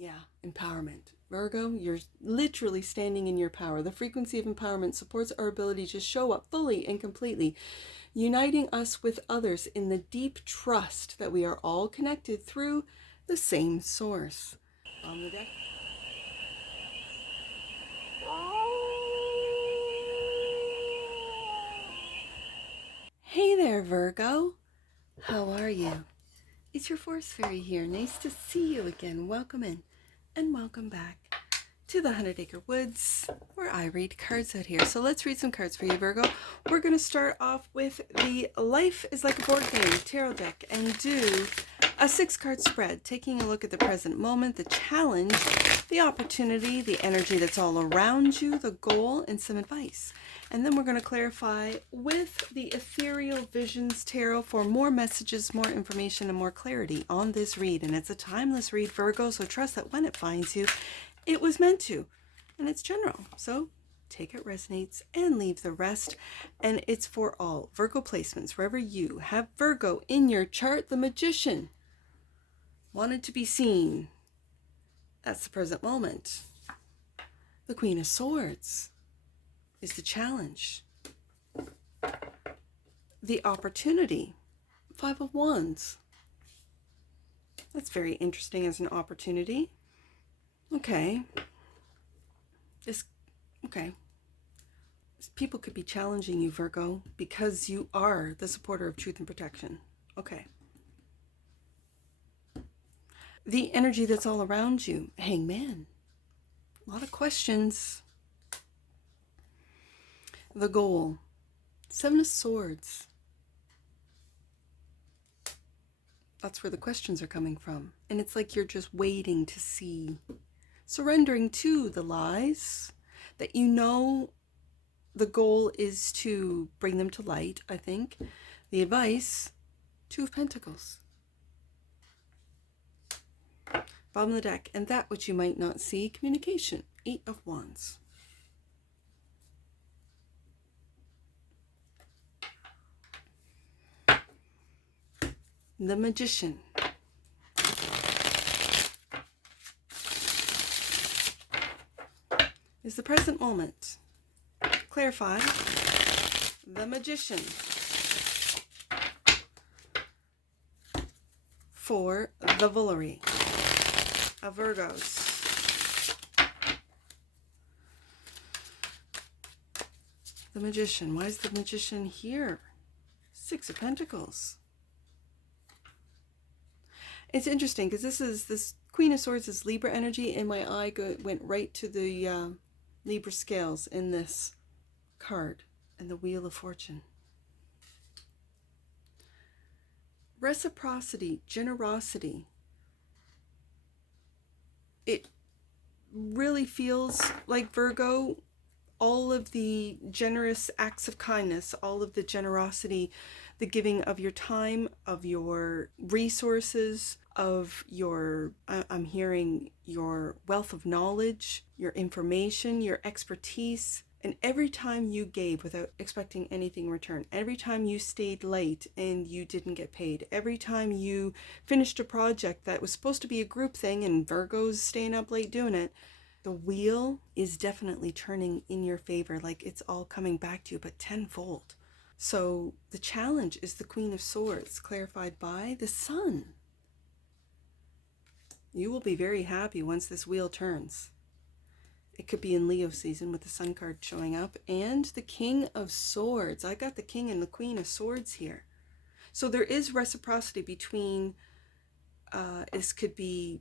Yeah, empowerment. Virgo, you're literally standing in your power. The frequency of empowerment supports our ability to show up fully and completely, uniting us with others in the deep trust that we are all connected through the same source. On the deck. Hey there, Virgo. How are you? It's your Force Fairy here. Nice to see you again. Welcome in and welcome back to the 100 Acre Woods, where I read cards out here. So let's read some cards for you, Virgo. We're going to start off with the Life is Like a Board Game tarot deck and do a 6-card spread, taking a look at the present moment, the challenge, the opportunity, the energy that's all around you, the goal, and some advice. And then we're going to clarify with the Ethereal Visions Tarot for more messages, more information, and more clarity on this read. And it's a timeless read, Virgo, so trust that when it finds you, it was meant to. And it's general, so take it resonates and leave the rest. And it's for all Virgo placements, wherever you have Virgo in your chart. The Magician wanted to be seen. That's the present moment. The Queen of Swords is the challenge. The opportunity. 5 of Wands. That's very interesting as an opportunity. Okay. Okay. People could be challenging you, Virgo, because you are the supporter of truth and protection. Okay. The energy that's all around you. Hangman. A lot of questions. The goal. 7 of Swords. That's where the questions are coming from. And it's like you're just waiting to see. Surrendering to the lies that you know the goal is to bring them to light, I think. The advice, 2 of Pentacles. Bottom of the deck, and that which you might not see, communication, 8 of Wands. The Magician. Is the present moment. Clarify. The Magician. For the Vullery of Virgos. The Magician. Why is the Magician here? 6 of Pentacles. It's interesting because this Queen of Swords is Libra energy, and my eye went right to the Libra scales in this card and the Wheel of Fortune. Reciprocity, generosity. It really feels like, Virgo, all of the generous acts of kindness, all of the generosity, the giving of your time, of your resources, of your, I'm hearing your wealth of knowledge, your information, your expertise. And every time you gave without expecting anything in return, every time you stayed late and you didn't get paid, every time you finished a project that was supposed to be a group thing and Virgo's staying up late doing it, the wheel is definitely turning in your favor, like it's all coming back to you, but tenfold. So the challenge is the Queen of Swords, clarified by the Sun. You will be very happy once this wheel turns. It could be in Leo season with the Sun card showing up. And the King of Swords. I got the King and the Queen of Swords here. So there is reciprocity between, this could be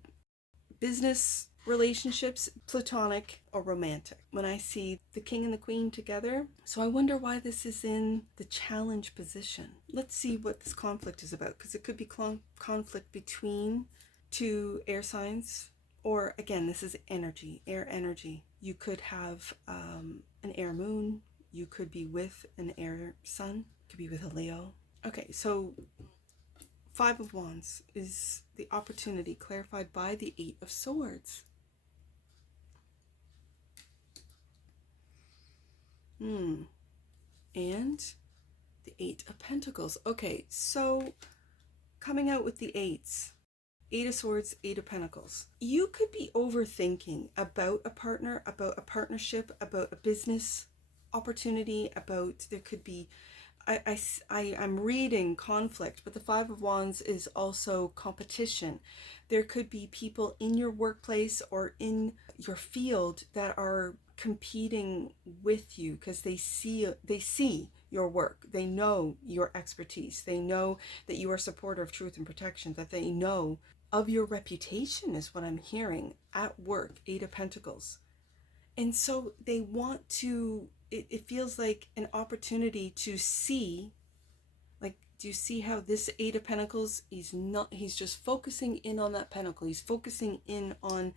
business relationships, platonic or romantic, when I see the King and the Queen together. So I wonder why this is in the challenge position. Let's see what this conflict is about, because it could be conflict between 2 air signs, or again, this is energy, air energy. You could have an air moon, you could be with an air sun, could be with a Leo. Okay, so 5 of Wands is the opportunity, clarified by the 8 of Swords. And the 8 of Pentacles. Okay, so coming out with the 8s, Eight of Swords, Eight of Pentacles. You could be overthinking about a partner, about a partnership, about a business opportunity, about, there could be, I'm reading conflict, but the Five of Wands is also competition. There could be people in your workplace or in your field that are competing with you because they see your work. They know your expertise. They know that you are a supporter of truth and protection, that they know of your reputation is what I'm hearing at work. Eight of Pentacles. And so they want to, it feels like an opportunity to see, like, do you see how this Eight of Pentacles, he's just focusing in on that pentacle. He's focusing in on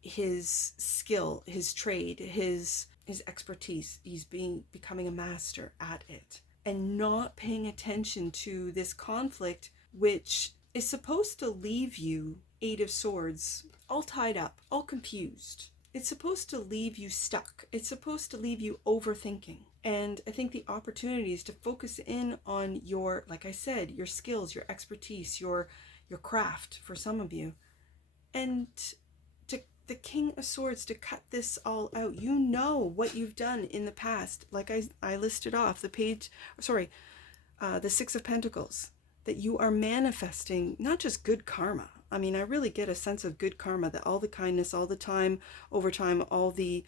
his skill, his trade, his expertise. He's becoming a master at it and not paying attention to this conflict, which is supposed to leave you, Eight of Swords, all tied up, all confused. It's supposed to leave you stuck. It's supposed to leave you overthinking. And I think the opportunity is to focus in on your, like I said, your skills, your expertise, your craft for some of you. And to the King of Swords, to cut this all out. You know what you've done in the past. Like I listed off the Six of Pentacles, that you are manifesting not just good karma. I mean, I really get a sense of good karma, that all the kindness, all the time, over time, all the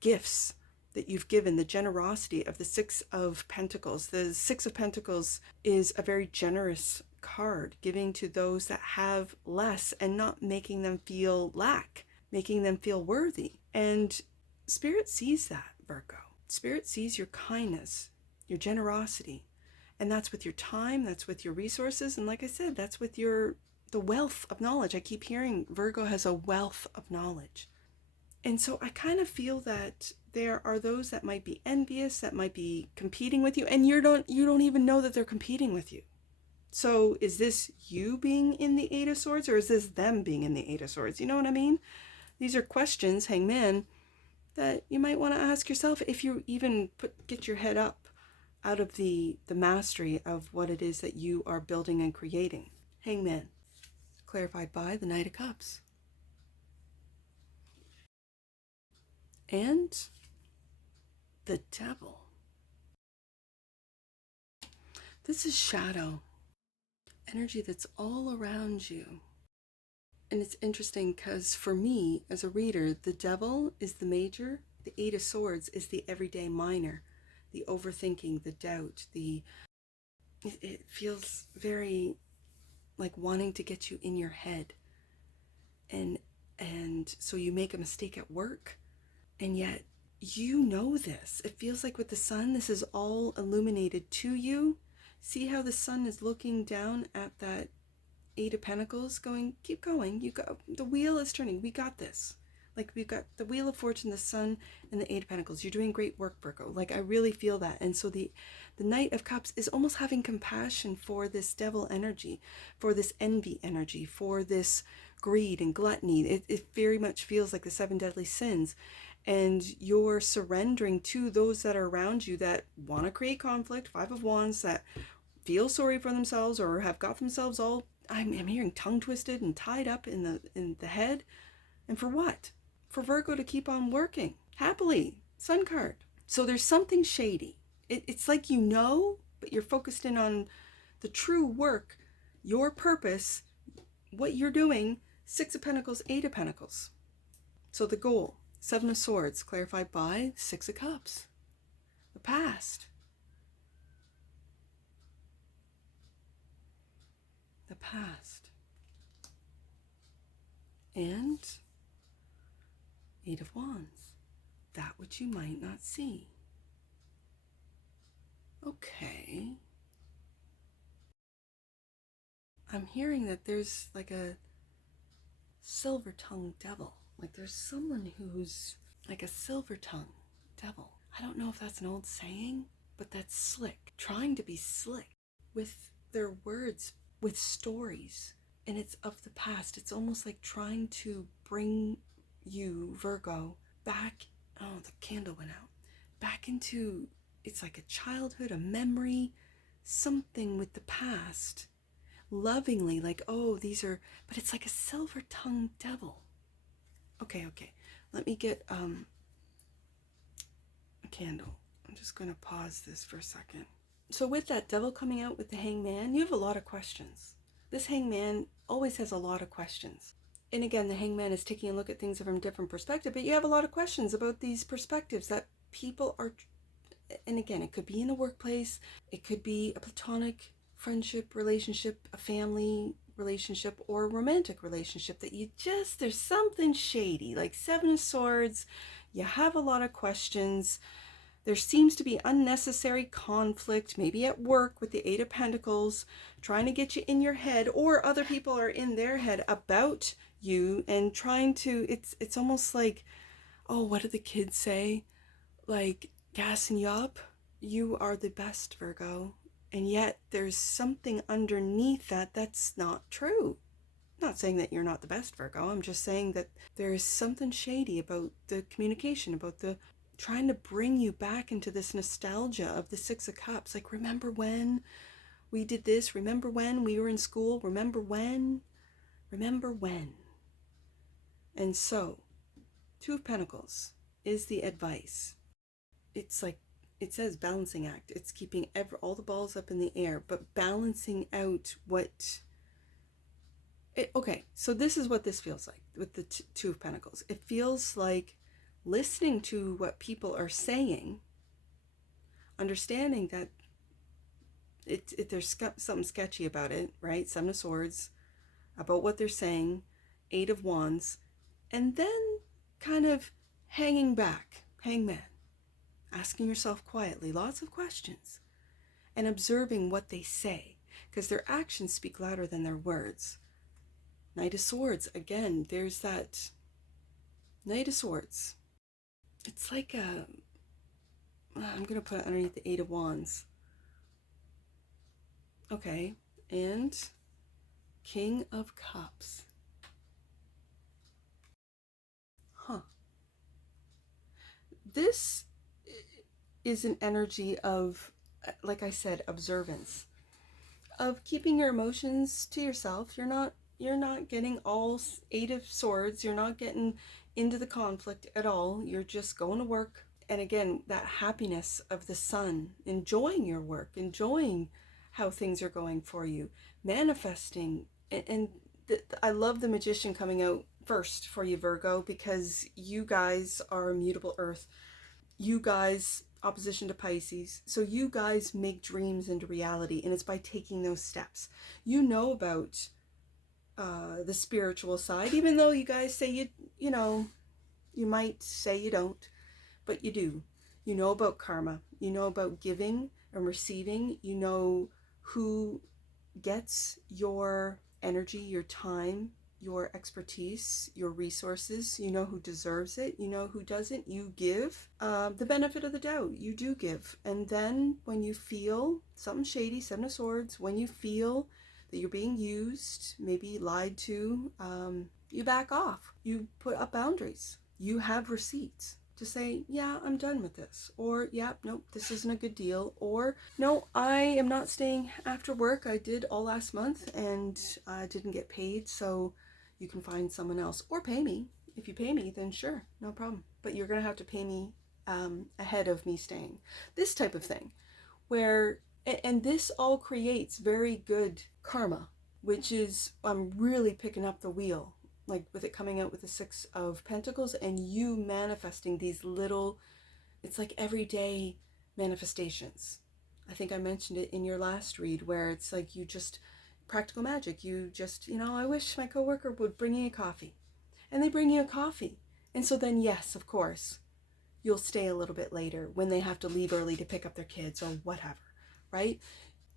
gifts that you've given, the generosity of the Six of Pentacles. The Six of Pentacles is a very generous card, giving to those that have less and not making them feel lack, making them feel worthy. And Spirit sees that, Virgo. Spirit sees your kindness, your generosity. And that's with your time, that's with your resources, and like I said, that's with the wealth of knowledge. I keep hearing Virgo has a wealth of knowledge. And so I kind of feel that there are those that might be envious, that might be competing with you, and you don't even know that they're competing with you. So is this you being in the Eight of Swords, or is this them being in the Eight of Swords? You know what I mean? These are questions, Hangman, that you might want to ask yourself if you even get your head up out of the mastery of what it is that you are building and creating. Hangman, clarified by the Knight of Cups. And the Devil. This is shadow. Energy that's all around you. And it's interesting because for me, as a reader, the Devil is the major, the Eight of Swords is the everyday minor. The overthinking, the doubt, it feels very like wanting to get you in your head. And so you make a mistake at work, and yet you know this. It feels like with the sun, this is all illuminated to you. See how the sun is looking down at that Eight of Pentacles, going, keep going, you go, the wheel is turning, we got this. Like, we've got the Wheel of Fortune, the Sun, and the Eight of Pentacles. You're doing great work, Virgo. Like, I really feel that. And so the Knight of Cups is almost having compassion for this devil energy, for this envy energy, for this greed and gluttony. It very much feels like the seven deadly sins. And you're surrendering to those that are around you that want to create conflict, Five of Wands, that feel sorry for themselves or have got themselves all, I'm hearing, tongue twisted and tied up in the head. And for what? For Virgo to keep on working happily. Sun card. So there's something shady. It's like you know, but you're focused in on the true work, your purpose, what you're doing. Six of Pentacles, Eight of Pentacles. So the goal, Seven of Swords, clarified by Six of Cups. The past. The past. And Eight of Wands, that which you might not see. Okay. I'm hearing that there's like a silver-tongued devil. Like there's someone who's like a silver-tongued devil. I don't know if that's an old saying, but that's slick. Trying to be slick with their words, with stories. And it's of the past. It's almost like trying to bring you, Virgo, back. Oh, the candle went out. Back into, it's like a childhood, a memory, something with the past. lovingly, like, oh, these are, but it's like a silver-tongued devil. Okay. Let me get a candle. I'm just going to pause this for a second. So with that devil coming out with the hangman, you have a lot of questions. This hangman always has a lot of questions. And again, the hangman is taking a look at things from a different perspective, but you have a lot of questions about these perspectives that people are, and again, it could be in the workplace, it could be a platonic friendship relationship, a family relationship, or a romantic relationship that you just, there's something shady, like Seven of Swords, you have a lot of questions. There seems to be unnecessary conflict, maybe at work with the Eight of Pentacles, trying to get you in your head, or other people are in their head about you and trying to, it's almost like, oh, what do the kids say? Like, gassing you up. You are the best, Virgo. And yet there's something underneath that that's not true. I'm not saying that you're not the best, Virgo. I'm just saying that there is something shady about the communication, about the trying to bring you back into this nostalgia of the Six of Cups. Like, remember when we did this? Remember when we were in school? Remember when? Remember when? And so, Two of Pentacles is the advice. It's like, it says balancing act. It's keeping all the balls up in the air, but balancing out what... okay, so this is what this feels like with the Two of Pentacles. It feels like listening to what people are saying, understanding that there's something sketchy about it, right? Seven of Swords, about what they're saying, Eight of Wands, and then kind of hanging back, hangman, asking yourself quietly lots of questions and observing what they say, because their actions speak louder than their words. Knight of Swords, again, there's that Knight of Swords. It's like a, I'm going to put it underneath the Eight of Wands. Okay, and King of Cups. Huh. This is an energy of, like I said, observance, of keeping your emotions to yourself. You're not getting all Eight of Swords. You're not getting into the conflict at all. You're just going to work. And again, that happiness of the sun, enjoying your work, enjoying how things are going for you, manifesting. And I love the Magician coming out first for you, Virgo, because you guys are immutable earth. You guys, opposition to Pisces. So you guys make dreams into reality, and it's by taking those steps. You know about the spiritual side, even though you guys say you know, you might say you don't, but you do. You know about karma. You know about giving and receiving. You know who gets your energy, your time, your expertise, your resources. You know who deserves it. You know who doesn't. You give the benefit of the doubt. You do give. And then when you feel something shady, Seven of Swords, when you feel that you're being used, maybe lied to, you back off. You put up boundaries. You have receipts to say, yeah, I'm done with this. Or, yeah, nope, this isn't a good deal. Or, no, I am not staying after work. I did all last month and I didn't get paid, so you can find someone else. Or pay me. If you pay me, then sure, no problem. But you're going to have to pay me ahead of me staying. This type of thing. Where, and this all creates very good karma, which is, I'm really picking up the wheel, like with it coming out with the Six of Pentacles and you manifesting these little, it's like everyday manifestations. I think I mentioned it in your last read where it's like you just, practical magic, you just, you know, I wish my coworker would bring you a coffee. And they bring you a coffee. And so then, yes, of course, you'll stay a little bit later when they have to leave early to pick up their kids or whatever, right?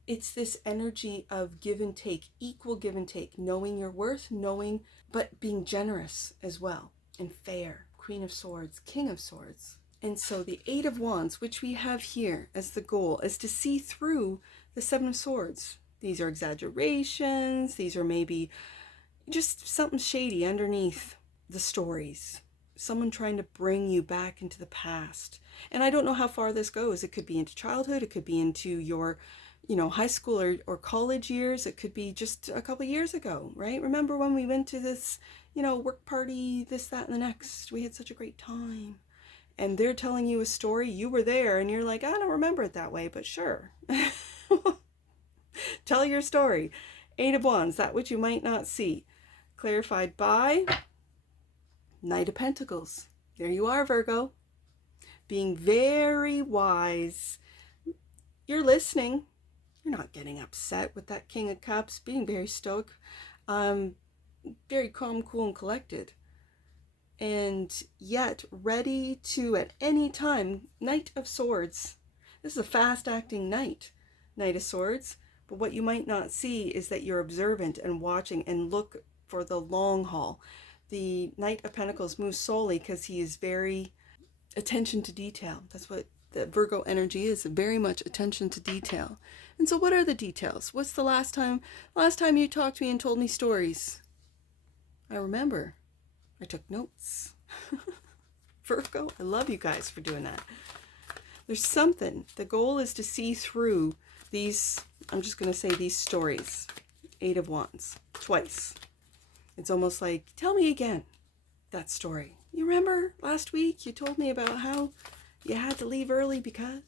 It's this energy of give and take, equal give and take, knowing your worth, knowing, but being generous as well, and fair. Queen of Swords, King of Swords. And so the Eight of Wands, which we have here as the goal, is to see through the Seven of Swords. These are exaggerations. These are maybe just something shady underneath the stories. Someone trying to bring you back into the past. And I don't know how far this goes. It could be into childhood. It could be into your high school or college years. It could be just a couple years ago, right? Remember when we went to this, work party, this, that, and the next. We had such a great time. And they're telling you a story. You were there and you're like, I don't remember it that way, but sure. Tell your story. Eight of Wands, that which you might not see. Clarified by Knight of Pentacles. There you are, Virgo. Being very wise. You're listening. You're not getting upset with that King of Cups. Being very stoic. Very calm, cool, and collected. And yet ready to, at any time, Knight of Swords. This is a fast-acting knight. Knight of Swords. But what you might not see is that you're observant and watching and look for the long haul. The Knight of Pentacles moves slowly because he is very attention to detail. That's what the Virgo energy is, very much attention to detail. And so what are the details? What's the last time you talked to me and told me stories? I remember. I took notes. Virgo, I love you guys for doing that. There's something. The goal is to see through these, I'm just going to say these stories. Eight of Wands. Twice. It's almost like, tell me again that story. You remember last week you told me about how you had to leave early because...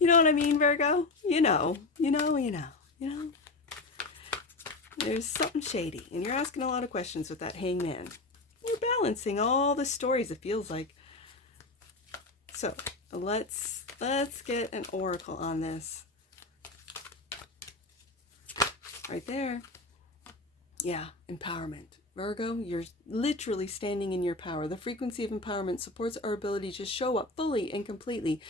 You know what I mean, Virgo? You know. There's something shady, and you're asking a lot of questions with that Hangman. You're balancing all the stories, it feels like. So, let's get an oracle on this. Right there. Yeah, empowerment. Virgo, you're literally standing in your power. The frequency of empowerment supports our ability to show up fully and completely,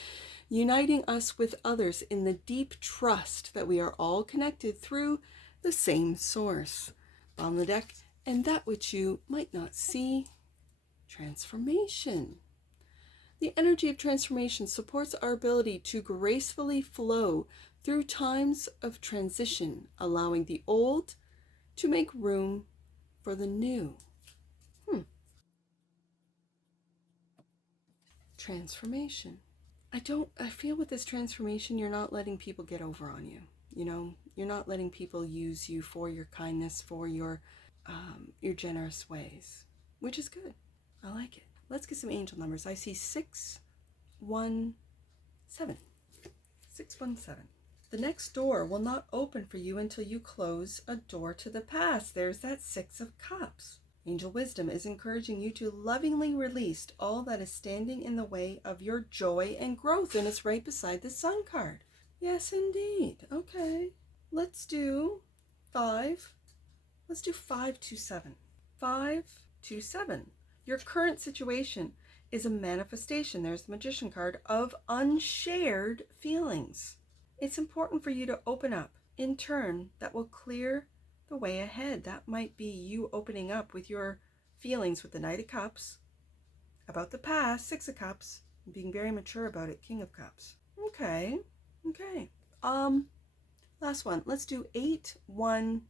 uniting us with others in the deep trust that we are all connected through the same source. On the deck, and that which you might not see. Transformation. The energy of transformation supports our ability to gracefully flow through times of transition, allowing the old to make room for the new. Transformation. I feel with this transformation, you're not letting people get over on you. You're not letting people use you for your kindness, for your generous ways, which is good. I like it. Let's get some angel numbers. I see 617. 617. The next door will not open for you until you close a door to the past. There's that Six of Cups. Angel wisdom is encouraging you to lovingly release all that is standing in the way of your joy and growth, and it's right beside the Sun card. Yes, indeed. Okay. Let's do 5. Let's do 527. 527. Your current situation is a manifestation, there's the Magician card, of unshared feelings. It's important for you to open up. In turn, that will clear the way ahead. That might be you opening up with your feelings with the Knight of Cups about the past, Six of Cups, being very mature about it, King of Cups. Okay. Last one. Let's do 818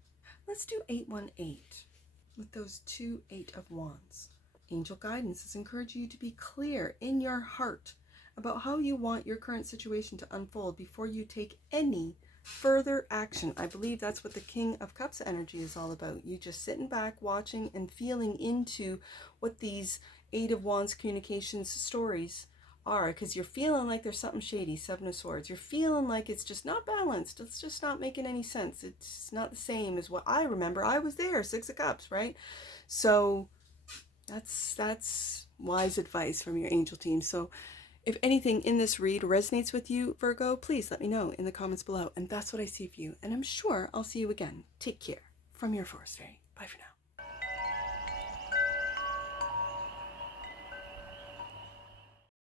with those 2 8 of Wands. Angel guidance is encouraging you to be clear in your heart about how you want your current situation to unfold before you take any further action. I believe that's what the King of Cups energy is all about. You just sitting back, watching, and feeling into what these Eight of Wands communications stories are, because you're feeling like there's something shady. Seven of Swords. You're feeling like it's just not balanced. It's just not making any sense. It's not the same as what I remember. I was there, Six of Cups, right? So that's wise advice from your angel team. So if anything in this read resonates with you, Virgo, please let me know in the comments below. And that's what I see for you. And I'm sure I'll see you again. Take care. From your Forest Fairy. Bye for now.